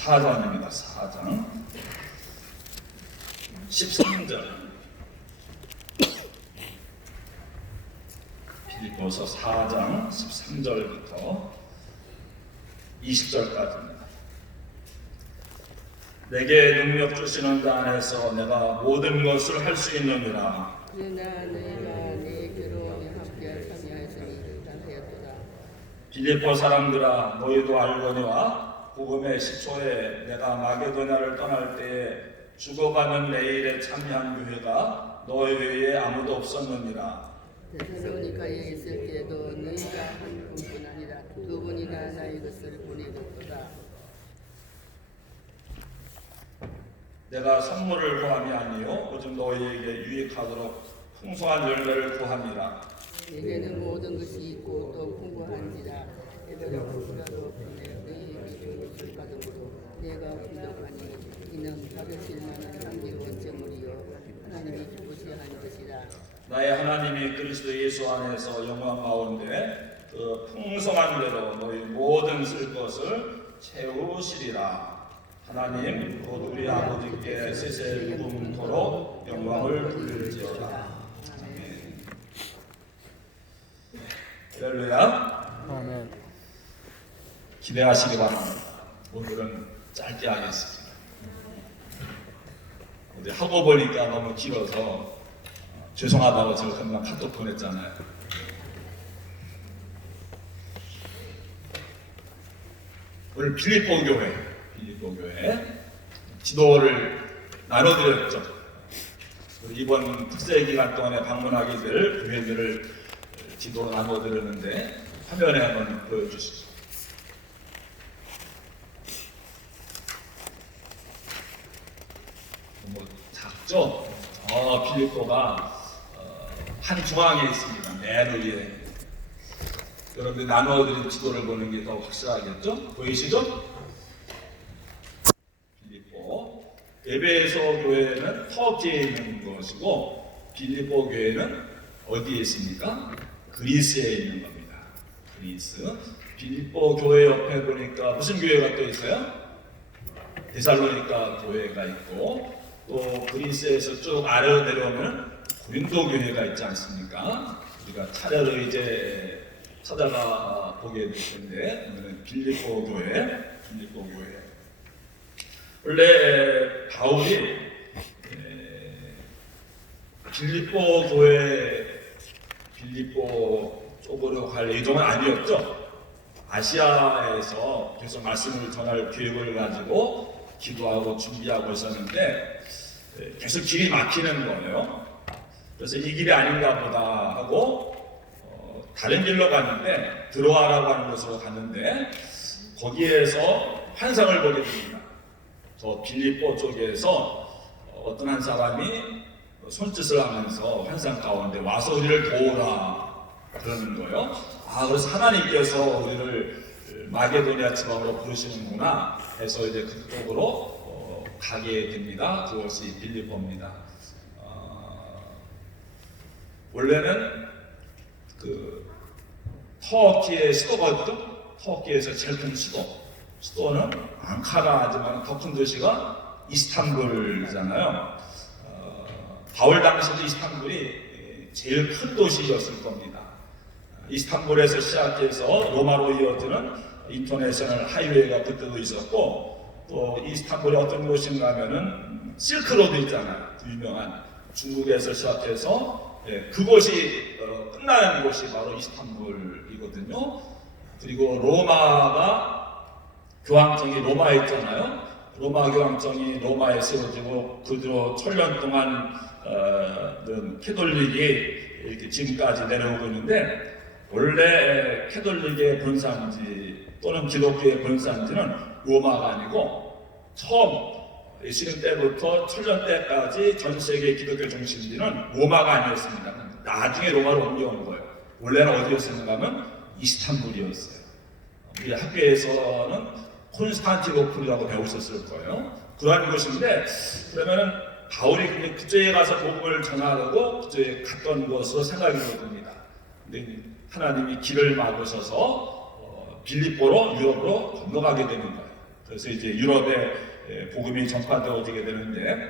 4장입니다. 4장 13절. 빌립보서 4장 13절부터 20절까지입니다. 내게 능력 주시는 자 안에서 내가 모든 것을 할 수 있느니라. 그러나 너희가 내 괴로움에 함께할 참여하였으니 하였도다. 빌립보 사람들아, 너희도 알거니와 복음의 시초에 내가 마게도냐를 떠날 때에 죽어가는 내일에 참여한 교회가 너희 외에 아무도 없었느니라. 데살로니가에 있을 때에도 너희가 한 분뿐 아니라 두 분이나 나의 것을 보내줬도다. 내가 선물을 구함이 아니요 오직 너희에게 유익하도록 풍성한 열매를 구함이라. 내게는 모든 것이 있고 또 풍부한지라. 에베소서로 보내 너희에게 준 것을 가져오도 내가 부족하니 이는 받으실 만한 감기로운 제물이요 하나님이 주시한 것이라. 나의 하나님이 그리스도 예수 안에서 영광 가운데 그 풍성한 대로 너희 모든 쓸 것을 채우시리라. 하나님 곧 우리 아버지께 세세 무궁토록 영광을 돌릴지어다. 아멘. 할렐루야. 아멘. 기대하시기 바랍니다. 오늘은 짧게 하겠습니다. 어디 하고 보니까 너무 길어서 죄송하다고 제가 금방 카톡 보냈잖아요. 오늘 빌립보 교회 지도를 나눠드렸죠. 이번 특세 기간 동안에 방문하게 될 교회들을 지도로 나눠드렸는데 화면에 한번 보여주시죠. 너무 작죠? 빌립보가 한 중앙에 있습니다. 맨 위에. 여러분들 나눠드린 지도를 보는 게 더 확실하겠죠? 보이시죠? 빌립보. 에베소 교회는 터키에 있는 것이고 빌립보 교회는 어디에 있습니까? 그리스에 있는 겁니다. 그리스. 빌립보 교회 옆에 보니까 무슨 교회가 또 있어요? 데살로니가 교회가 있고 또 그리스에서 쭉 아래로 내려오면 고린도 교회가 있지 않습니까? 우리가 차례로 이제 찾아가 보게 될 텐데 오늘은 빌립보 교회. 원래 바울이 빌립보 교회, 빌립보 쪽으로 갈 예정은 아니었죠. 아시아에서 계속 말씀을 전할 계획을 가지고 기도하고 준비하고 있었는데 계속 길이 막히는 거예요. 그래서 이 길이 아닌가 보다 하고 다른 길로 갔는데 드로아라고 하는 곳으로 갔는데 거기에서 환상을 보게 됩니다. 저 빌립보 쪽에서 어떤 한 사람이 손짓을 하면서 환상 가운데 와서 우리를 도우라 그러는 거예요. 그래서 하나님께서 우리를 마게도니아 지방으로 부르시는구나 해서 이제 그쪽으로 가게 됩니다. 그것이 빌립보입니다. 원래는 그 터키의 수도거든요. 터키에서 제일 큰 수도는 앙카라지만 더 큰 도시가 이스탄불이잖아요. 바울 당시도 이스탄불이 제일 큰 도시였을 겁니다. 이스탄불에서 시작해서 로마로 이어지는 인터내셔널 하이웨이가 그때도 있었고 또 이스탄불이 어떤 곳인가 하면은 실크로드 있잖아요. 유명한 중국에서 시작해서 그곳이 끝나는 곳이 바로 이스탄불이거든요. 그리고 로마가 교황청이 로마에 있잖아요. 로마 교황청이 로마에 세워지고 그 뒤로 1000년 동안 캐톨릭이 이렇게 지금까지 내려오고 있는데 원래 캐톨릭의 본산지 또는 기독교의 본산지는 로마가 아니고 처음 예수님 때부터 1000년 때까지 전 세계 기독교 중심지는 로마가 아니었습니다. 나중에 로마로 옮겨온 거예요. 원래는 어디였었는가 하면 이스탄불이었어요. 우리 학교에서는 콘스탄티노플이라고 배우셨을 거예요. 그러한 곳인데 그러면은 바울이 그쪽에 가서 복음을 전하려고 그쪽에 갔던 것으로 생각이 됩니다. 근데 하나님이 길을 막으셔서 빌립보로 유럽으로 건너가게 되는 거예요. 그래서 이제 유럽에 복음이 전파되어지게 되는데,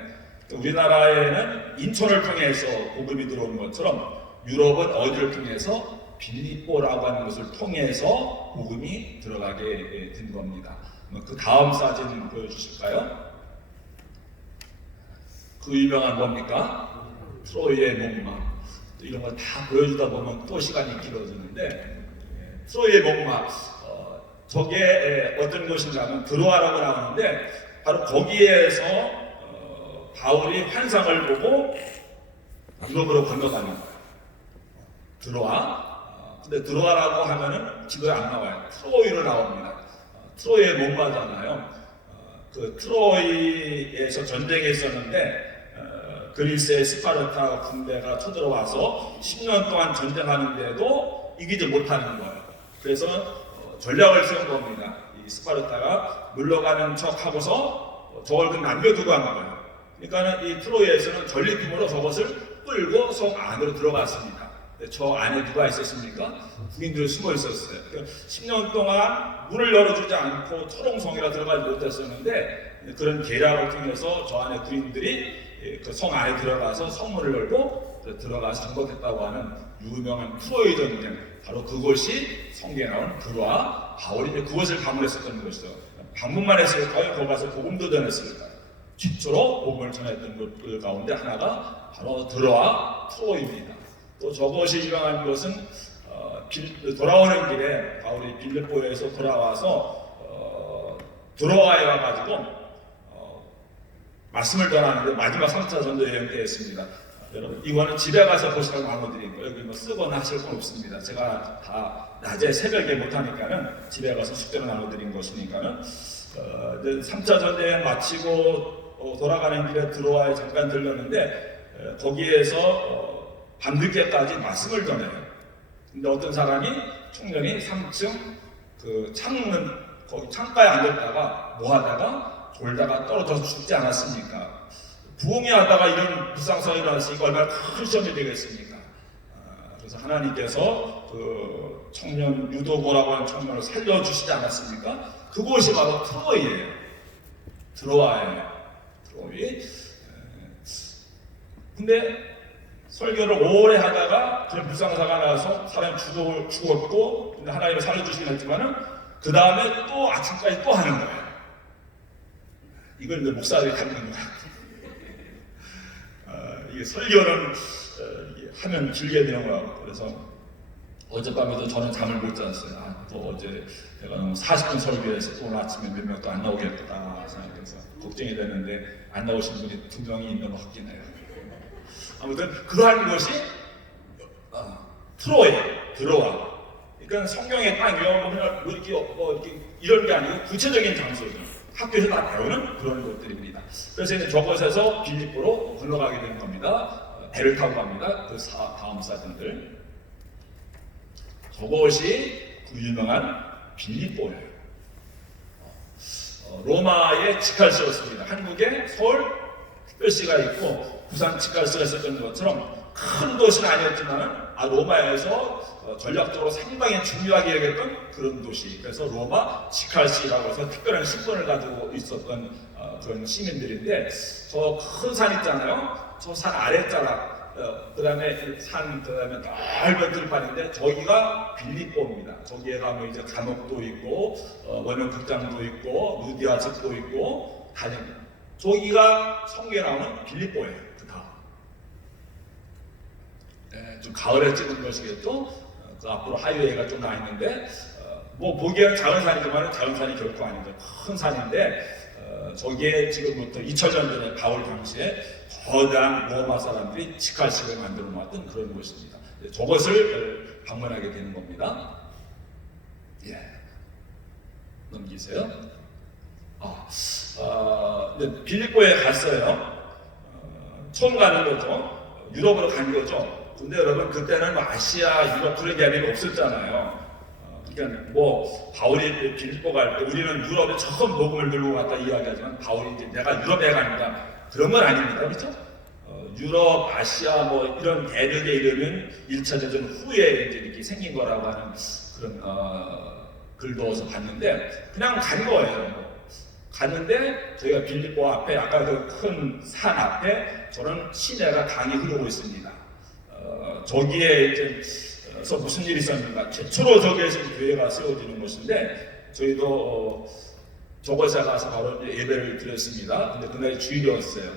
우리나라에는 인천을 통해서 복음이 들어오는 것처럼 유럽은 어디를 통해서 빌립보라고 하는 것을 통해서 복음이 들어가게 된 겁니다. 그 다음 사진 보여주실까요? 그 유명한 뭡니까? 트로이의 목마. 이런 걸 다 보여주다 보면 또 시간이 길어지는데, 트로이의 목마, 저게 어떤 것인가 하면 드로아라고 나오는데, 바로 거기에서 바울이 환상을 보고 유럽으로 건너가는 거예요. 드로아. 근데 드로아라고 하면은 지도에 안 나와요. 트로이로 나옵니다. 트로이의 목마잖아요. 그 트로이에서 전쟁이 있었는데, 그리스의 스파르타 군대가 쳐들어와서 10년 동안 전쟁하는데도 이기지 못하는 거예요. 그래서 전략을 세운 겁니다. 이 스파르타가 물러가는 척 하고서 저걸 그냥 남겨두고 간 거예요. 그러니까 이 트로이에서는 전리품으로 저것을 끌고 성 안으로 들어갔습니다. 저 안에 누가 있었습니까? 군인들이 숨어 있었어요. 10년 동안 문을 열어주지 않고 초롱성이라 들어가지 못했었는데, 그런 계략을 통해서 저 안에 군인들이 그 성 안에 들어가서 성문을 열고 들어가서 정복했다고 하는 유명한 트로이 전쟁, 바로 그것이 성경에 나오는 드로아. 바울이 그것을 방문했었던 것이죠. 방문만 했을까요? 거기 가서 복음도 전했을까요? 최초로 복음을 전했던 것들 가운데 하나가 바로 드로아 트로이입니다. 또 저것이 유명한 것은 돌아오는 길에 바울이 빌립보에서 돌아와서 드로아에 와가지고 말씀을 전하는데 마지막 3차 전도 여행 때 했습니다. 여러분, 이거는 집에 가서 보시라고 나눠드린 거예요. 여기 뭐 쓰거나 하실 건 없습니다. 제가 다 낮에 새벽에 못하니까는 집에 가서 숙제로 나눠드린 것이니까는 3차 전도 여행 마치고 돌아가는 길에 드로아에 잠깐 들렀는데, 거기에서 밤늦게까지 말씀을 전해요. 근데 어떤 사람이 청년이 3층 그 창문 거기 창가에 앉았다가 뭐 하다가 졸다가 떨어져서 죽지 않았습니까? 부흥이 하다가 이런 불상사가 일어났으니까 얼마나 큰 시험이 되겠습니까? 그래서 하나님께서 그 청년 유도고라고 하는 청년을 살려주시지 않았습니까? 그곳이 바로 트로이예요. 드로아예요. 트로이. 근데 설교를 오래 하다가 그런 불상사가 나서 사람이 죽었고, 근데 하나님을 살려주시긴 했지만은 그 다음에 또 아침까지 또 하는 거예요. 이걸 이제 목사들이 하는 거예요. 이게 설교는 하면 길게 되는 거예요. 그래서 어젯밤에도 저는 잠을 못 잤어요. 또 어제 내가 40분 설교해서 또 오늘 아침에 몇 명 또 안 나오겠다 생각해서 걱정이 되는데, 안 나오신 분이 2명이 있는 것 같긴 해요. 아무튼 그러한 것이 트로이, 드로아. 그러니까 성경에 딱 이런 뭐 이렇게 이런 게 아니고 구체적인 장소죠. 학교에서 다 배우는 그런 것들입니다. 그래서 이제 저곳에서 빌립보로 건너가게 되는 겁니다. 배를 타고 갑니다. 그 다음 사진들. 저것이 그 유명한 빌립보예요. 로마의 직할시였습니다. 한국에 서울 특별시가 있고 부산 직할시가 있었던 것처럼 큰 도시는 아니었지만 로마에서 전략적으로 상당히 중요하게 여겼던 그런 도시. 그래서 로마 직할시라고 해서 특별한 신분을 가지고 있었던 그런 시민들인데, 저 큰 산 있잖아요. 저 산 아랫자락, 그 다음에 넓은 들판인데 저기가 빌립보입니다. 저기에 가면 이제 감옥도 있고 원형 극장도 있고 루디아 집도 있고 다닙니다. 저기가 성경에 나오는 빌립보예요. 그 다음. 좀 가을에 찍은 것이겠죠. 그 앞으로 하이웨이가 좀 나 있는데, 뭐 보기에는 작은 산이지만 작은 산이 결코 아니죠. 큰 산인데, 저기에 지금부터 2000년 전에 바울 당시에 거대한 로마 사람들이 직할식을 만들어 놓았던 그런 곳입니다. 저것을 방문하게 되는 겁니다. 예. 넘기세요. 빌립보에 갔어요. 처음 가는 거죠. 유럽으로 간 거죠. 근데 여러분, 그때는 뭐 아시아, 유럽 그런 개념이 없었잖아요. 그러니까 뭐 바울이 빌립보 갈 때 우리는 유럽에 처음 복음을 들고 갔다 이야기하지만, 바울이 이제 내가 유럽에 갑니다 그런 건 아닙니다. 그렇죠? 유럽, 아시아 뭐 이런 대륙의 이름은 1차 대전 후에 이제 이렇게 생긴 거라고 하는 그런 글도 어디서 봤는데, 그냥 간 거예요. 갔는데 저희가 빌립보 앞에 아까 그 큰 산 앞에 저는 시내가 강이 흐르고 있습니다. 저기에 이제서 무슨 일이 있었는가? 최초로 저기에서 교회가 세워지는 곳인데 저희도 저곳에 가서 바로 예배를 드렸습니다. 근데 그날이 주일이었어요.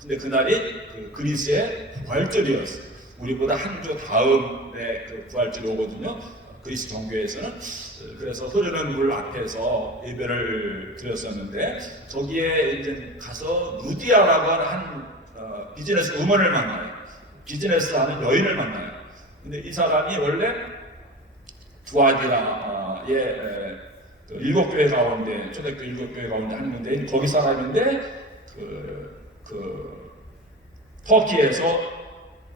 근데 그날이 그 그리스의 부활절이었어요. 우리보다 한 주 다음에 그 부활절이 오거든요. 그리스 정교회에서는. 그래서 흐르는 물 앞에서 예배를 드렸었는데 저기에 이제 가서 루디아라고 하는 한 비즈니스 우먼을 만나요. 비즈니스 하는 여인을 만나요. 근데 이 사람이 원래 두아디라의 일곱 교회 가운데 초대교회 일곱 교회 가운데 한 군데 거기 사람인데 터키에서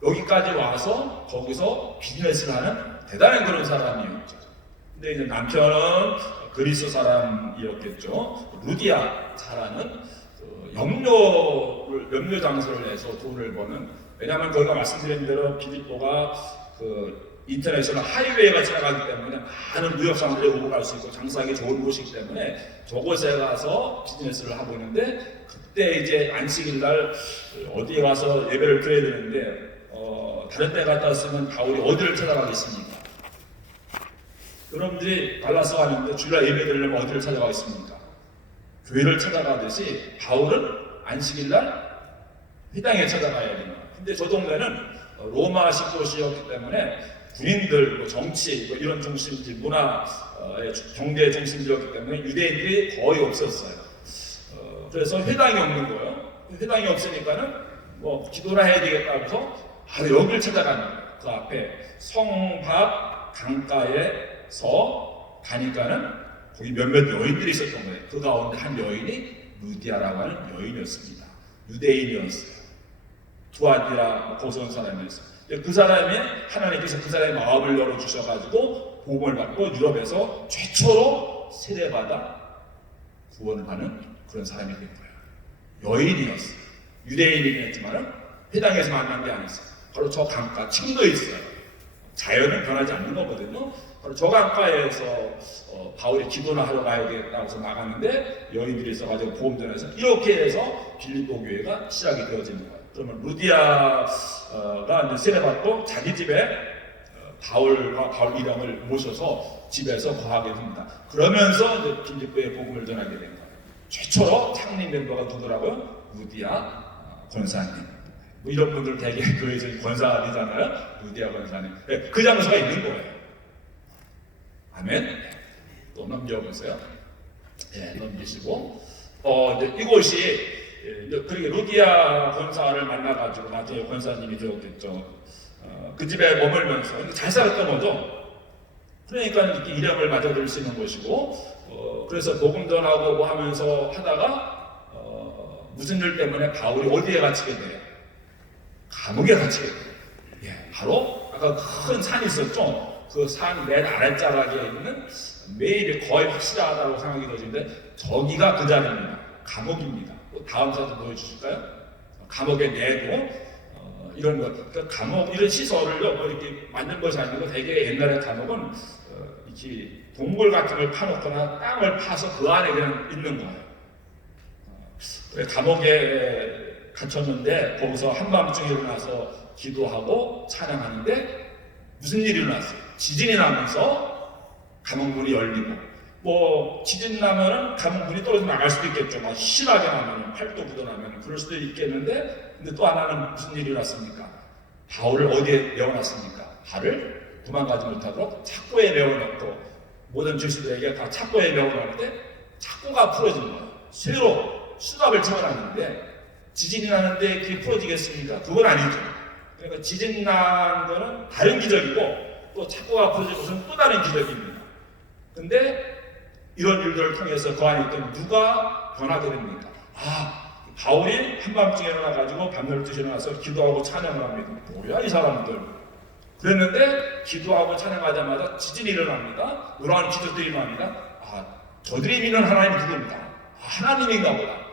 여기까지 와서 거기서 비즈니스를 하는 대단한 그런 사람이었죠. 근데 이제 남편은 그리스 사람이었겠죠. 루디아 잘하는 염료 장소를 내서 돈을 버는. 왜냐하면 거기가 말씀드린 대로 빌립보가 그 인터내셔널 하이웨이가 지나가기 때문에 많은 무역 상들이 오고 갈 수 있고 장사하기 좋은 곳이기 때문에 저곳에 가서 비즈니스를 하고 있는데 그때 이제 안식일 날 어디에 가서 예배를 드려야 되는데 다른 데 갔다 왔으면 바울이 어디를 찾아가겠습니까? 여러분들이 갈라서 가는데 주일날 예배 드리려면 어디를 찾아가겠습니까? 교회를 찾아가듯이 바울은 안식일 날 회당에 찾아가야 됩니다. 근데 저 동네는 로마식 도시였기 때문에 군인들, 정치 이런 중심지, 문화, 경제 중심지였기 때문에 유대인들이 거의 없었어요. 그래서 회당이 없는 거예요. 회당이 없으니까는 뭐 기도를 해야 되겠다고 해서 바로 여기를 찾아가는 거예요. 그 앞에 성박 강가에서 가니까는 거기 몇몇 여인들이 있었던 거예요. 그 가운데 한 여인이 루디아라고 하는 여인이었습니다. 유대인이었어요. 두아디라 고선 사람이었어요. 그 사람이 하나님께서 그 사람의 마음을 열어주셔가지고 복음을 받고 유럽에서 최초로 세례받아 구원을 받는 그런 사람이 된 거예요. 여인이었어요. 유대인이었지만은 회당에서 만난 게 아니었어요. 바로 저 강가 층도 있어요. 자연은 변하지 않는 거거든요. 바로 저 강가에서 바울이 기도나 하러 가야겠다고 해서 나갔는데 여인들이 있어가지고 보험 전해서 이렇게 해서 빌립보 교회가 시작이 되어지는 거예요. 그러면 루디아가 이제 세례받고 자기 집에 바울과 바울 이랑을 모셔서 집에서 거하게 됩니다. 그러면서 이제 빌립보에 복음을 전하게 된 거예요. 최초로 창립 멤버가 누구더라고요? 루디아 권사님. 뭐 이런 분들 되게 교회에서 권사님이잖아요. 루디아 권사님. 네, 그 장소가 있는 거예요. 아멘. 또 넘겨보세요. 네, 넘기시고 이제 이곳이 그렇게 루디아 권사를 만나가지고 나중에 권사님이 되었겠죠. 그 집에 머물면서 잘 살았던 거죠. 그러니까 이렇게 이름을 맞아들 수 있는 것이고, 그래서 복음 전하고 뭐 하면서 하다가 무슨 일 때문에 바울이 어디에 갇히게 돼요? 감옥에 갇히게 돼요. 예, 바로 아까 큰 산이 있었죠. 그 산 맨 아랫자락에 있는 매일이 거의 확실하다고 생각이 되는데 저기가 그 자리입니다. 감옥입니다. 다음 사진 보여주실까요? 감옥에 내고 이런 것, 그러니까 감옥 이런 시설을 뭐 이렇게 만든 것이 아니고 되게 옛날에 감옥은 이렇게 동굴 같은 걸 파놓거나 땅을 파서 그 안에 그냥 있는 거예요. 감옥에 갇혔는데 거기서 한밤중에 일어나서 기도하고 찬양하는데 무슨 일이 일어났어요? 지진이 나면서 감옥문이 열리고, 뭐 지진 나면은 감옥문이 떨어져 나갈 수도 있겠죠. 막 심하게 나면은 8도 9도 나면은 그럴 수도 있겠는데, 근데 또 하나는 무슨 일이 일어났습니까? 바울을 어디에 메워놨습니까? 발을 도망가지 못하도록 착고에 메워놓고, 모든 주시들에게 다 착고에 메워놓는데 착고가 풀어진 거예요. 쇠로 수갑을 채워놨는데 지진이 나는데 그게 풀어지겠습니까? 그건 아니죠. 그러니까 지진 난 거는 다른 기적이고 또 착고가 풀어진 것은 또 다른 기적입니다. 근데 이런 일들을 통해서 그 안에 있던 누가 변하게 됩니까? 바울이 한밤중에 일어나가지고 밤 12시에 일어나서 기도하고 찬양을 합니다. 뭐야 이 사람들. 그랬는데 기도하고 찬양하자마자 지진이 일어납니다. 놀라운 기적들이 일어납니다. 저들이 믿는 하나님이 누구입니다. 하나님인가 보다.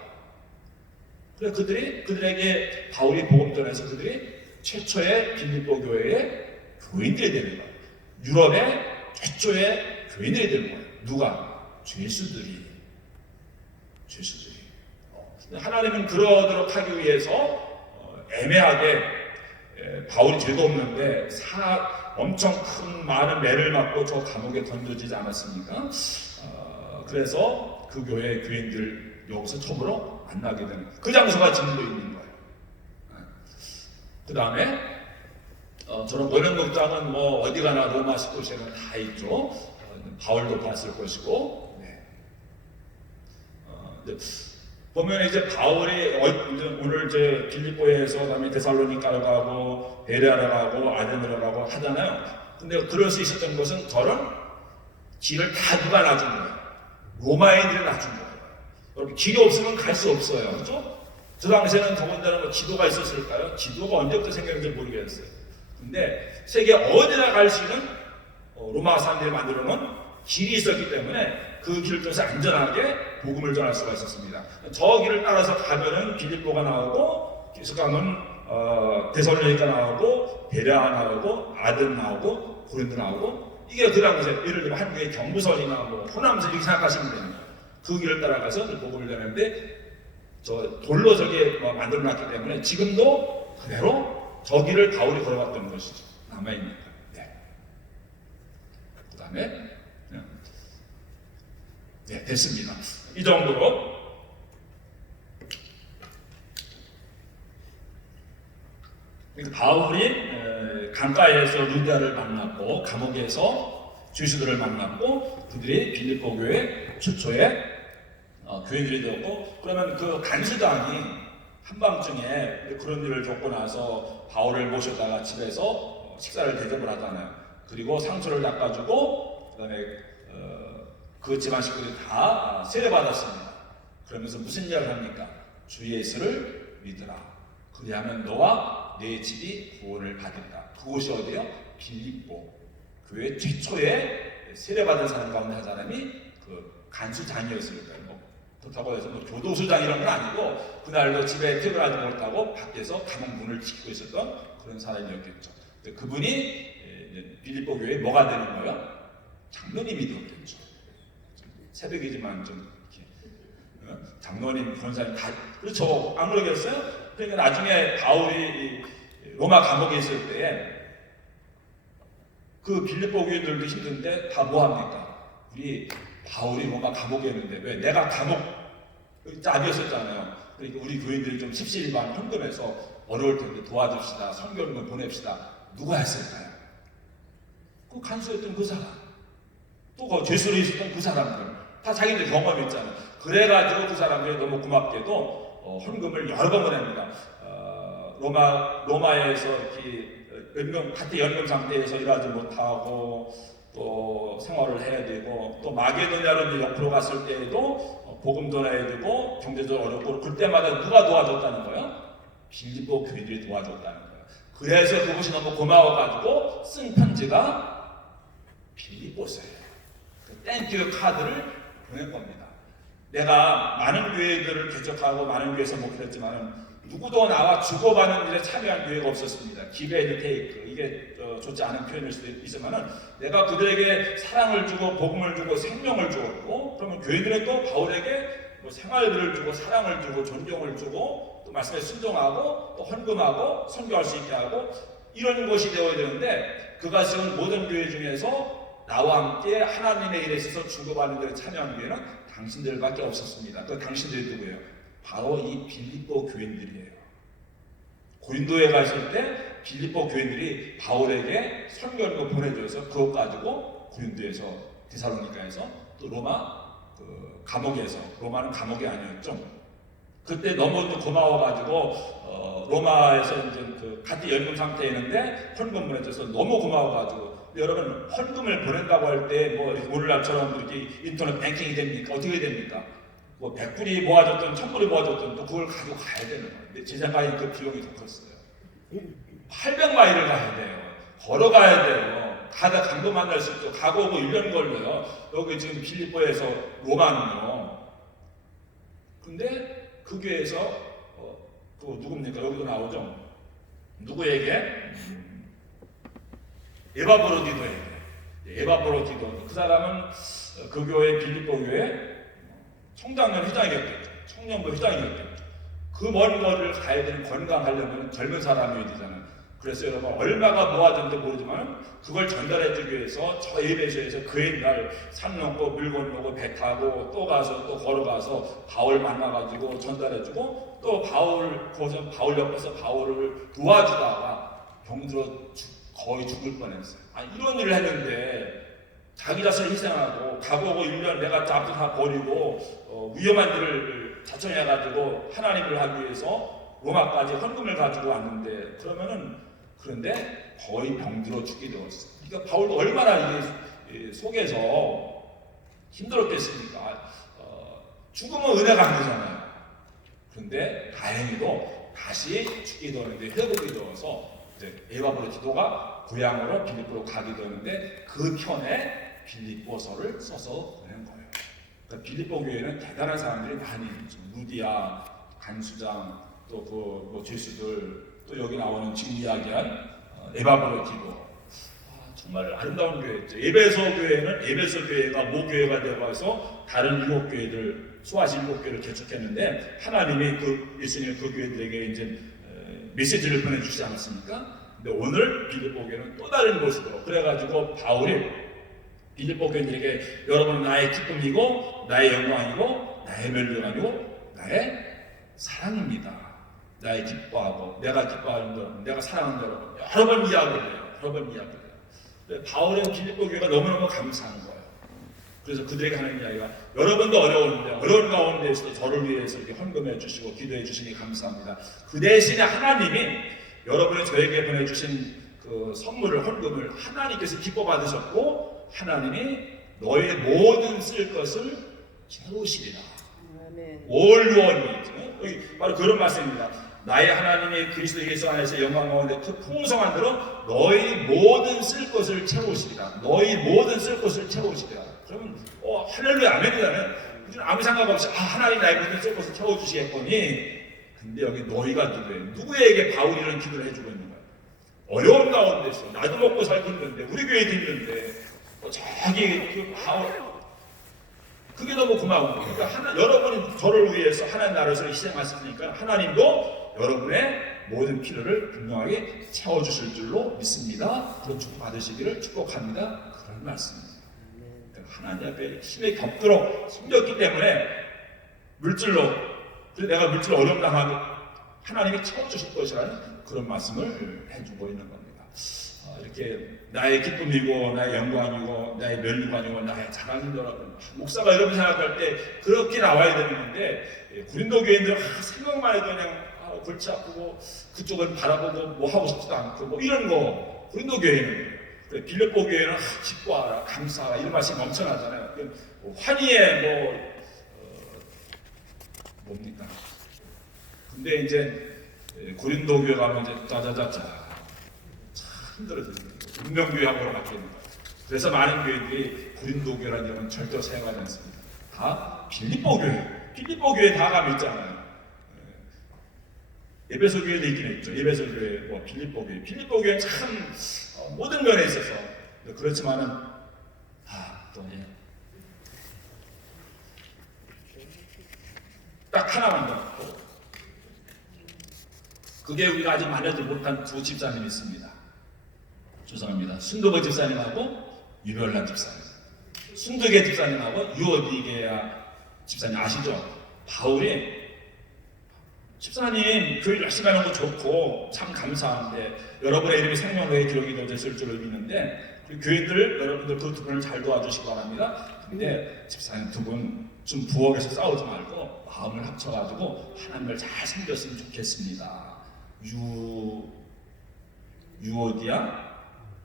그래서 그들에게 바울이 복음 전해서 그들이 최초의 빌립보 교회의 교인들이 되는 거예요. 유럽의 최초의 교인들이 되는 거예요. 누가? 죄수들이 죄수들이. 하나님은 그러도록 하기 위해서 애매하게 바울이 죄도 없는데 엄청 큰 많은 매를 맞고 저 감옥에 던져지지 않았습니까? 그래서 그 교회 교인들 여기서 처음으로 만나게 되는 그 장소가 지금도 있는 거예요. 그 다음에 저런 모len극장은 뭐 어디 가나 로마 19세는 다 있죠. 바울도 봤을 것이고. 네. 보면 이제 바울이 오늘 이제 빌립보에서 그다음에 데살로니가로 가고 베레아로 가고 아덴으로 가고 하잖아요. 근데 그럴 수 있었던 것은 저런 길을 다 누가 놔준 거예요. 로마인들이 놔준 거예요. 여러분 길이 없으면 갈 수 없어요. 그렇죠? 저 당시에는 더군다나 뭐 지도가 있었을까요? 지도가 언제부터 생겼는지 모르겠어요. 근데 세계 어디나 갈 수 있는 로마 사람들이 만들어 놓은 길이 있었기 때문에 그 길을 통해서 안전하게 복음을 전할 수가 있었습니다. 저 길을 따라서 가면은 빌립보가 나오고 계속 가면 데살로니가 나오고 베레아 나오고 아덴 나오고 고린도 나오고 이게 그 당시에 예를 들면 한국의 경부선이나 뭐 호남선 이렇게 생각하시면 됩니다. 그 길을 따라가서 복음을 전하는데 저 돌로 저게 만들어놨기 때문에 지금도 그대로 저 길을 바울이 걸어갔던 것이죠. 남아있는 거예요. 네. 그 다음에 네, 됐습니다. 이 정도로 바울이 강가에서 루디아를 만났고 감옥에서 죄수들을 만났고 그들이 빌립보 교회 최초의 교인들이 되었고 그러면 그 간수장이 한밤중에 그런 일을 겪고 나서 바울을 모셔다가 집에서 식사를 대접을 하잖아요. 그리고 상처를 닦아주고 그다음에 그 집안 식구들이 다 세례받았습니다. 그러면서 무슨 이야기를 합니까? 주 예수를 믿으라. 그리하면 너와 내 집이 구원을 받을다. 그곳이 어디요? 빌립보. 교회 최초의 세례받은 사람 가운데 한 사람이 그 간수장이었으니까요. 그렇다고 해서 뭐 교도소장 이런 건 아니고 그날도 집에 퇴근하지 못하고 밖에서 감옥 문을 지키고 있었던 그런 사람이었겠죠. 그분이 빌립보 교회에 뭐가 되는 거예요? 장로님이 되었겠죠. 새벽이지만 좀 이렇게 장로님 권사님 다 그렇죠. 안 그러겠어요? 그러니까 나중에 바울이 로마 감옥에 있을 때 그 빌립보 교인들도 힘든데 다 뭐합니까? 우리 바울이 로마 감옥에 있는데 왜 내가 감옥 짭이었었잖아요. 그러니까 우리 교인들이 좀 십시일반 헌금해서 어려울 텐데 도와줍시다. 선교를 보냅시다. 누가 했을까요? 그 간수였던 그 사람. 또 그 죄수로 있었던 그 사람들. 다 자기들 경험이 있잖아요. 그래가지고 그 사람들이 너무 고맙게도 헌금을 여러 번 보냅니다. 로마에서 이렇게 같은 연금 상태에서 일하지 못하고 또 생활을 해야 되고 또 마게도냐로 옆으로 갔을 때에도 복음 전해야 되고 경제적으로 어렵고 그때마다 누가 도와줬다는 거예요? 빌립보 교인들이 도와줬다는 거예요. 그래서 그것이 너무 고마워가지고 쓴 편지가 빌립보서예요. 땡큐 카드를 보낸 겁니다. 내가 많은 교회들을 개척하고 많은 교회에서 목회했지만 누구도 나와 주고받는 일에 참여한 교회가 없었습니다. give and take 이게 좋지 않은 표현일 수도 있지만은 내가 그들에게 사랑을 주고 복음을 주고 생명을 주었고 그러면 교회들은 또 바울에게 생활들을 주고 사랑을 주고 존경을 주고 또 말씀에 순종하고 또 헌금하고 선교할 수 있게 하고 이런 것이 되어야 되는데 그것은 모든 교회 중에서 나와 함께 하나님의 일에 있어서 주고받는 데에 참여한 교회는 당신들밖에 없었습니다. 그 당신들이 누구예요? 바로 이 빌립보 교인들이에요. 고린도에 갔을 때 빌립보 교인들이 바울에게 선교를 보내줘서 그것 가지고 고린도에서 데살로니가에서 또 로마 감옥에서 로마는 감옥이 아니었죠. 그때 너무 또 고마워가지고 로마에서 이제 같은 연금 상태에 있는데 헌금 보내줘서 너무 고마워가지고 여러분 헌금을 보낸다고 할 때 뭐 오늘날처럼 이렇게 인터넷 뱅킹이 됩니까? 어떻게 됩니까? 뭐 100불이 모아졌든 1000불이 모아졌든 또 그걸 가지고 가야 되는 거예요. 근데 제 생각에 그 비용이 더 컸어요. 800마일을 가야 돼요. 걸어가야 돼요. 가다 강도 만날 수 있죠. 가고 오고 1년 걸려요. 여기 지금 빌립보에서 로마는요. 근데 그 교회에서 그 누굽니까? 여기도 나오죠. 누구에게? 에바브로디도 그 사람은 그 교회 빌립보 교회 총장년 회장이었겠죠. 청년부 회장이었대요. 그 먼 거리를 가야 되는 건강하려면 젊은 사람이 되잖아요. 그래서 여러분 얼마가 모아졌는지 모르지만 그걸 전달해주기 위해서 저 예배소에서 그 옛날 산 넘고 물 건너고 배 타고 또 가서 또 걸어가서 바울 만나가지고 전달해주고 또 거기서 바울 옆에서 바울을 도와주다가 병들어 거의 죽을 뻔했어요. 이런 일을 했는데 자기 자신 희생하고 가보고 1년 내가 앞도 다 버리고 위험한 일을 자청해가지고 하나님을 하기 위해서 로마까지 헌금을 가지고 왔는데 그런데 거의 병들어 죽게 되었어요. 그러니까 바울도 얼마나 이게 속에서 힘들었겠습니까? 죽으면 은혜가 안 되잖아요. 그런데 다행히도 다시 죽게 되었는데 회복이 되어서 에바브로 기도가 고향으로 빌립보로 가게 되었는데 그 편에 빌립보서를 써서 보낸 거예요. 그러니까 빌립보 교회는 대단한 사람들이 많이 있죠. 루디아, 간수장, 또 죄수들, 또 여기 나오는 지금 이야기한 에바브로 기도. 정말 아름다운 교회였죠. 에베소 교회는 에베소 교회가 모교회가 되어서 다른 7교회들 소아시 7교회를 개척했는데 하나님이 예수님이 그 교회들에게 이제 메시지를 보내주시지 않았습니까? 근데 오늘 빌립보 교회는 또 다른 모습으로 그래가지고 바울이 빌립보 교회들에게 여러분은 나의 기쁨이고 나의 영광이고 나의 멸류관이고 나의 사랑입니다. 나의 기뻐하고 내가 기뻐하는 여러분, 내가 사랑하는 여러분 여러 번 이야기를 해요. 바울은 빌립보 교회가 너무너무 감사한 거예요. 그래서 그들에게 하는 이야기가 여러분도 어려운데 어려운 가운데에서도 저를 위해서 이렇게 헌금해 주시고 기도해 주시니 감사합니다. 그 대신에 하나님이 여러분이 저에게 보내주신 그 선물을 헌금을 하나님께서 기뻐 받으셨고 하나님이 너의 모든 쓸 것을 채우시리라. All your needs. 여기 바로 그런 말씀입니다. 나의 하나님이 그리스도 예수 안에서 영광 가운데 그 풍성한 대로 너희 모든 쓸 것을 채우시리라. 너희 모든 쓸 것을 채우시리라. 그러면 할렐루야 아멘이라면 우리는 아무 생각 없이 하나님 나의 모든 쓸 것을 채워주시겠거니. 근데 여기 너희가 누구예요? 누구에게 바울이 이런 기도를 해주고 있는 거예요? 어려운 가운데서 나도 먹고 살고 있는데 우리 교회도 있는데 자기 바울 그게 너무 고마운 거예요. 그러니까 여러분이 저를 위해서 하나님 나라에서 희생하셨으니까 하나님도 여러분의 모든 필요를 분명하게 채워주실 줄로 믿습니다. 그런 축복 받으시기를 축복합니다. 그런 말씀입니다. 하나님 앞에 힘에 겹도록 힘겼기 때문에 내가 물질로 어려움 당하고 하나님이 채워주실 것이라는 그런 말씀을 해주고 있는 겁니다. 이렇게 나의 기쁨이고 나의 영광이고 나의 멸류관이고 나의 자랑인 여러분 목사가 여러분 생각할 때 그렇게 나와야 되는데 고린도 교인들 생각만 해도 그냥 골치 아프고 그쪽은 바라보고 뭐 하고 싶지도 않고 뭐 이런 거 고린도 교회는 빌립보 교회는 기뻐하라 감사하라 이런 말씀이 넘쳐나잖아요. 환희의 뭡니까? 근데 이제 고린도 교회 가면 이제 짜자자자 힘들어지는 거예요. 운명교회하고 바뀌는 거예요. 그래서 많은 교회들이 고린도 교회라는 이름은 절대 사용하지 않습니다. 다 빌립보 교회 다 가면 있잖아요. 에베소 교회도 있긴 있죠. 에베소 교회, 빌립보 교회는 참 모든 면에 있어서 그렇지만은 딱 하나만 더. 그게 우리가 아직 만나지 못한 두 집사님이 있습니다. 죄송합니다. 순두부 집사님하고 유별난 집사님. 순두계 집사님하고 유어디게야 집사님 아시죠? 바울이 집사님 교회 열심히 하는 거 좋고 참 감사한데 여러분의 이름이 생명로에 기록이 되었을 줄을 믿는데 교인들 여러분들 그 두 분을 잘 도와주시기 바랍니다. 근데 집사님 두 분 좀 부엌에서 싸우지 말고 마음을 합쳐가지고 하나님을 잘 섬겼으면 좋겠습니다. 유어디야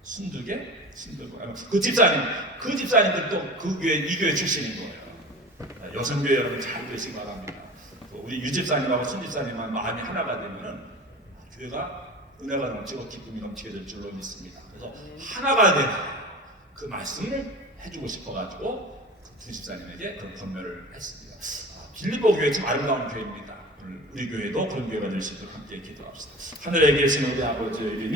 순두계 그 집사님들 또 그 교회 이 교회 출신인 거예요. 여성교회 여러분 잘 되시기 바랍니다. 우리 유 집사님하고 순 집사님만 마음이 하나가 되면은 교회가 은혜가 넘치고 기쁨이 넘치게 될 줄로 믿습니다. 그래서 하나가 되는 그 말씀을 해주고 싶어가지고 두 집사님에게 그런 권면을 했습니다. 빌립보 교회 참 아름다운 교회입니다. 우리 교회도 그런 교회가 될 수 있도록 함께 기도합시다. 하늘에 계신 우리 아버지의 이름이